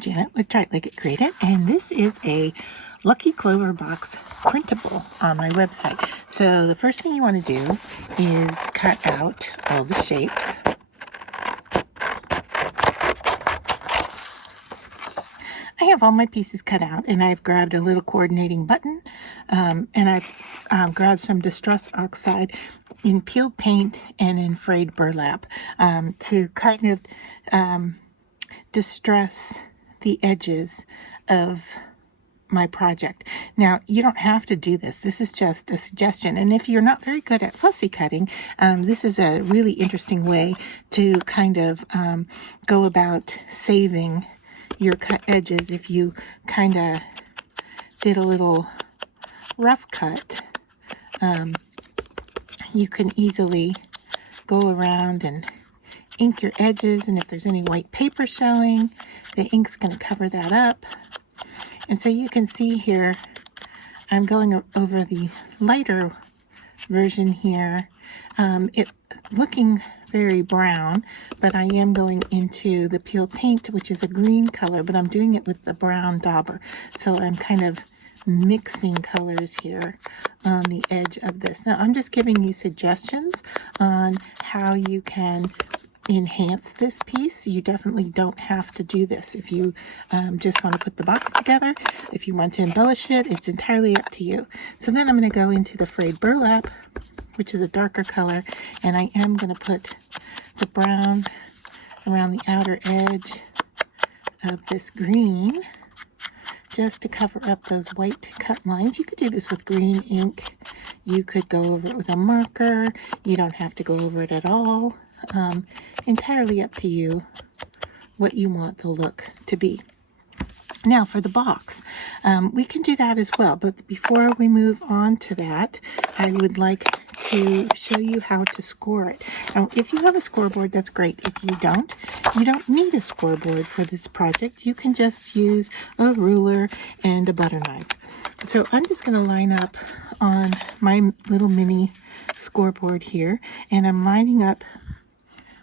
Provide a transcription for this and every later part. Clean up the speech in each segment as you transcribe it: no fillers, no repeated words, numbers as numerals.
I'm Janet with Try It Like It Creative, and this is a Lucky Clover Box printable on my website. So the first thing you want to do is cut out all the shapes. I have all my pieces cut out, and I've grabbed a little coordinating button, and I've grabbed some Distress Oxide in peeled paint and in frayed burlap to kind of distress the edges of my project. Now, you don't have to do this. This is just a suggestion. And if you're not very good at fussy cutting, this is a really interesting way to kind of go about saving your cut edges. If you kind of did a little rough cut, you can easily go around and ink your edges, and if there's any white paper showing, the ink's going to cover that up. And so you can see here, I'm going over the lighter version here. It's looking very brown, but I am going into the peel paint, which is a green color, but I'm doing it with the brown dauber. So I'm kind of mixing colors here on the edge of this. Now I'm just giving you suggestions on how you can enhance this piece. You definitely don't have to do this. If you just want to put the box together, if you want to embellish it, it's entirely up to you. So then I'm going to go into the frayed burlap, which is a darker color, and I am going to put the brown around the outer edge of this green just to cover up those white cut lines. You could do this with green ink. You could go over it with a marker. You don't have to go over it at all. Entirely up to you what you want the look to be. Now for the box, we can do that as well, but before we move on to that, I would like to show you how to score it. Now, if you have a scoreboard, that's great. If you don't need a scoreboard for this project. You can just use a ruler and a butter knife. So I'm just going to line up on my little mini scoreboard here, and I'm lining up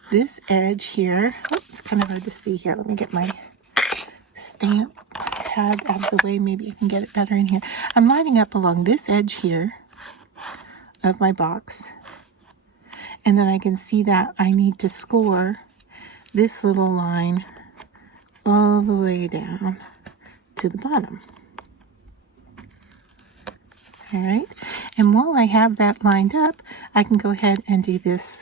this edge here. Oh, it's kind of hard to see here. Let me get my stamp pad out of the way. Maybe I can get it better in here. I'm lining up along this edge here of my box, and then I can see that I need to score this little line all the way down to the bottom. All right, and while I have that lined up, I can go ahead and do this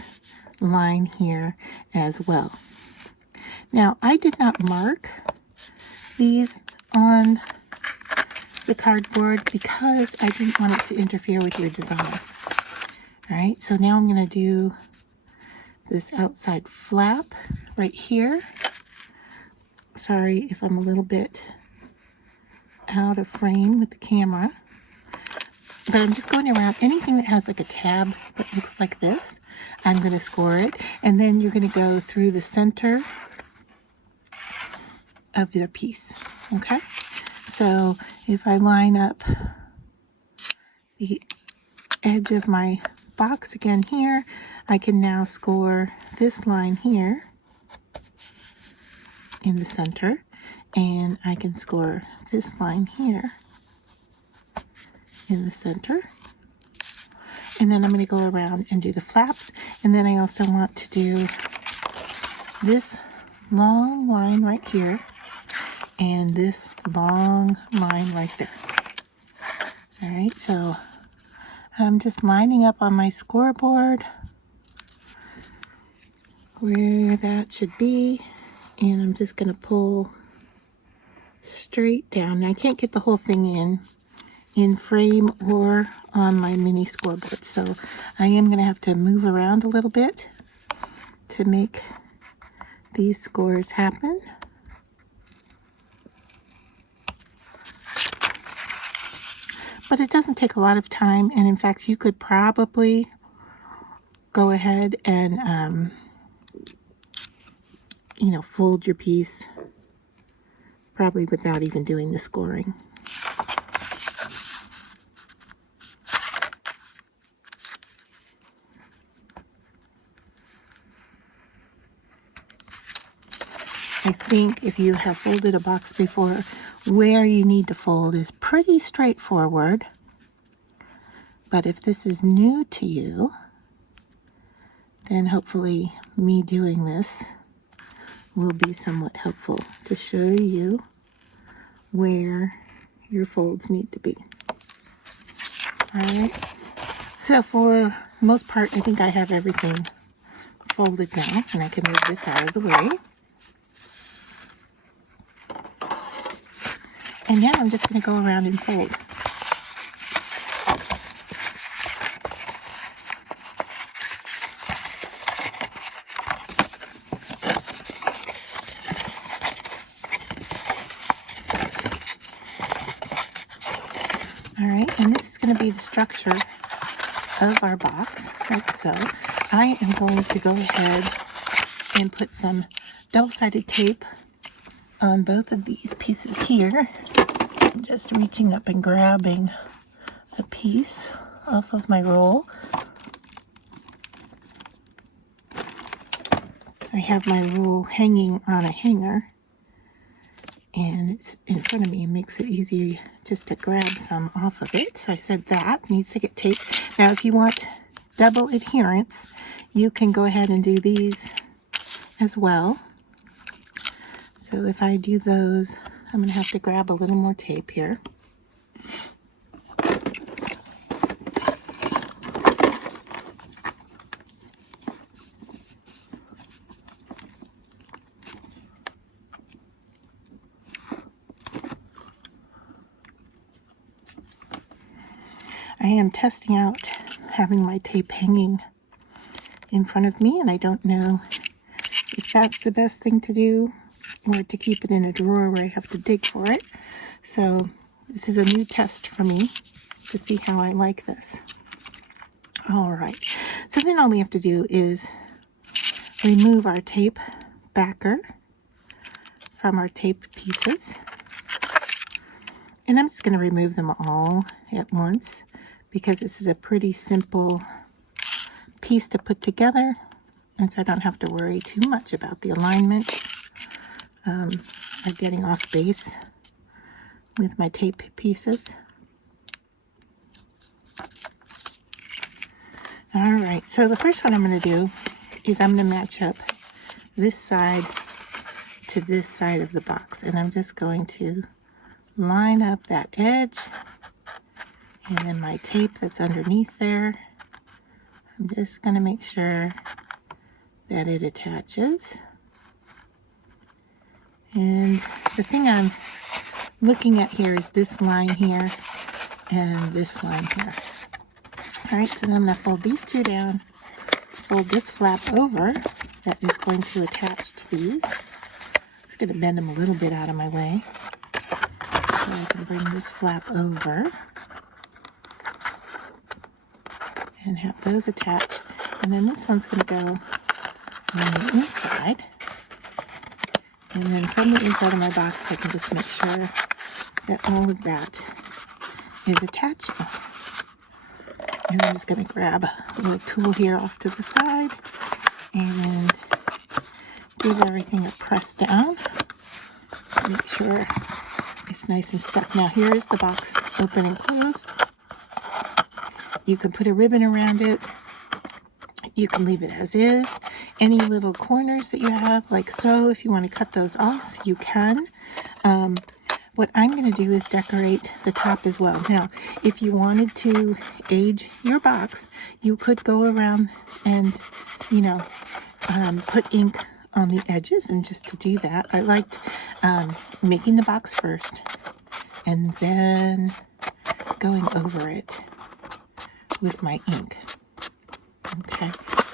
line here as well. Now, I did not mark these on the cardboard because I didn't want it to interfere with your design. All right, so now I'm going to do this outside flap right here. Sorry if I'm a little bit out of frame with the camera, but I'm just going around anything that has like a tab that looks like this. I'm going to score it, and then you're going to go through the center of the piece. Okay, so if I line up the edge of my box again here, I can now score this line here in the center, and I can score this line here in the center. And then I'm going to go around and do the flaps. And then I also want to do this long line right here and this long line right there. All right, so I'm just lining up on my scoreboard where that should be, and I'm just going to pull straight down. Now, I can't get the whole thing in frame or on my mini scoreboard, so I am going to have to move around a little bit to make these scores happen. But it doesn't take a lot of time, and in fact you could probably go ahead and fold your piece probably without even doing the scoring. I think if you have folded a box before, where you need to fold is pretty straightforward. But if this is new to you, then hopefully me doing this will be somewhat helpful to show you where your folds need to be. Alright, so for most part, I think I have everything folded now, and I can move this out of the way. And now I'm just going to go around and fold. Alright, and this is going to be the structure of our box, like so. I am going to go ahead and put some double-sided tape on both of these pieces here. I'm just reaching up and grabbing a piece off of my roll. I have my roll hanging on a hanger, and it's in front of me. It makes it easy just to grab some off of it. So I said that needs to get taped. Now if you want double adherence, you can go ahead and do these as well. So if I do those, I'm going to have to grab a little more tape here. I am testing out having my tape hanging in front of me, and I don't know if that's the best thing to do or to keep it in a drawer where I have to dig for it. So this is a new test for me to see how I like this. Alright, so then all we have to do is remove our tape backer from our tape pieces. And I'm just going to remove them all at once, because this is a pretty simple piece to put together, and so I don't have to worry too much about the alignment of getting off base with my tape pieces. Alright, so the first one I'm going to do is I'm going to match up this side to this side of the box, and I'm just going to line up that edge, and then my tape that's underneath there, I'm just going to make sure that it attaches. And the thing I'm looking at here is this line here and this line here. Alright, so then I'm going to fold these two down, fold this flap over that is going to attach to these. I'm just going to bend them a little bit out of my way so I can bring this flap over and have those attached. And then this one's going to go on the inside. And then from the inside of my box, I can just make sure that all of that is attached. And I'm just going to grab a little tool here off to the side and give everything a press down. Make sure it's nice and stuck. Now here's the box open and closed. You can put a ribbon around it. You can leave it as is. Any little corners that you have, like so, if you want to cut those off, you can. What I'm going to do is decorate the top as well. Now, if you wanted to age your box, you could go around and, you know, put ink on the edges. And just to do that, I liked making the box first and then going over it with my ink. Okay,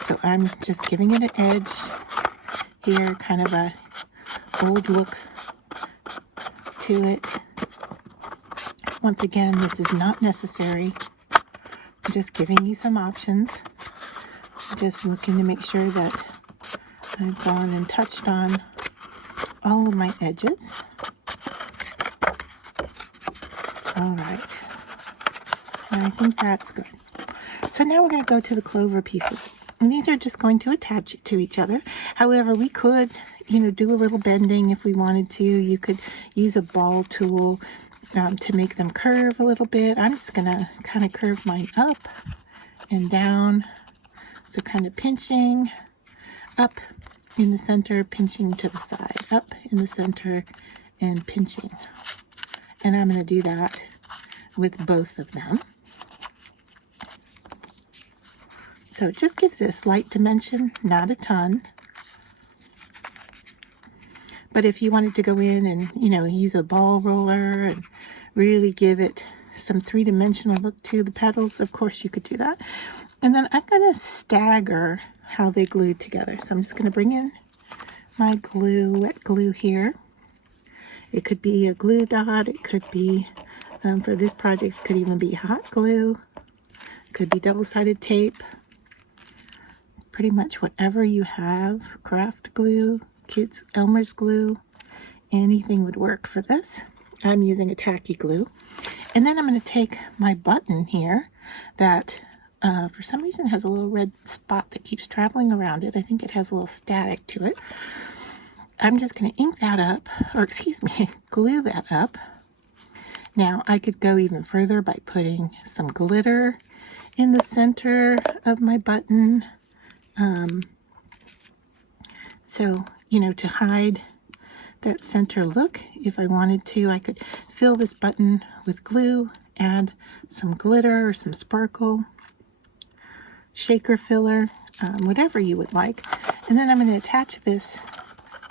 so I'm just giving it an edge here, kind of a old look to it. Once again, this is not necessary. I'm just giving you some options. Just looking to make sure that I've gone and touched on all of my edges. All right, and I think that's good. So now we're going to go to the Clover pieces. And these are just going to attach to each other. However, we could, do a little bending if we wanted to. You could use a ball tool to make them curve a little bit. I'm just going to kind of curve mine up and down. So kind of pinching up in the center, pinching to the side, up in the center, and pinching. And I'm going to do that with both of them. So it just gives it a slight dimension, not a ton. But if you wanted to go in and, use a ball roller and really give it some three-dimensional look to the petals, of course you could do that. And then I'm going to stagger how they glue together. So I'm just going to bring in my glue, wet glue here. It could be a glue dot. It could be, for this project, it could even be hot glue. It could be double-sided tape. Pretty much whatever you have, craft glue, kids Elmer's glue, anything would work for this. I'm using a tacky glue. And then I'm going to take my button here that for some reason has a little red spot that keeps traveling around it. I think it has a little static to it. I'm just going to ink that up, or excuse me, glue that up. Now I could go even further by putting some glitter in the center of my button. So, to hide that center look, if I wanted to, I could fill this button with glue, add some glitter or some sparkle, shaker filler, whatever you would like. And then I'm going to attach this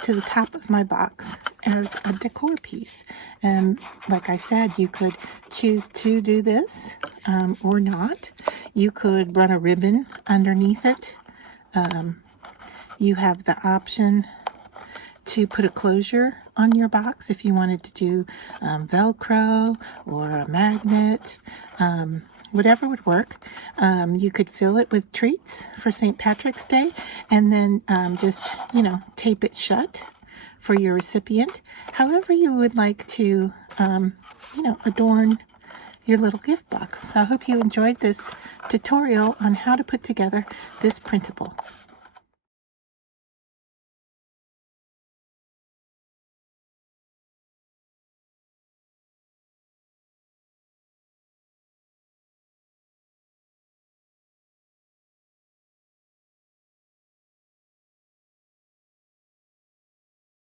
to the top of my box as a decor piece. And like I said, you could choose to do this or not. You could run a ribbon underneath it. You have the option to put a closure on your box if you wanted to do Velcro or a magnet, whatever would work. You could fill it with treats for St. Patrick's Day and then just, tape it shut for your recipient. However you would like to, adorn your little gift box. So I hope you enjoyed this tutorial on how to put together this printable.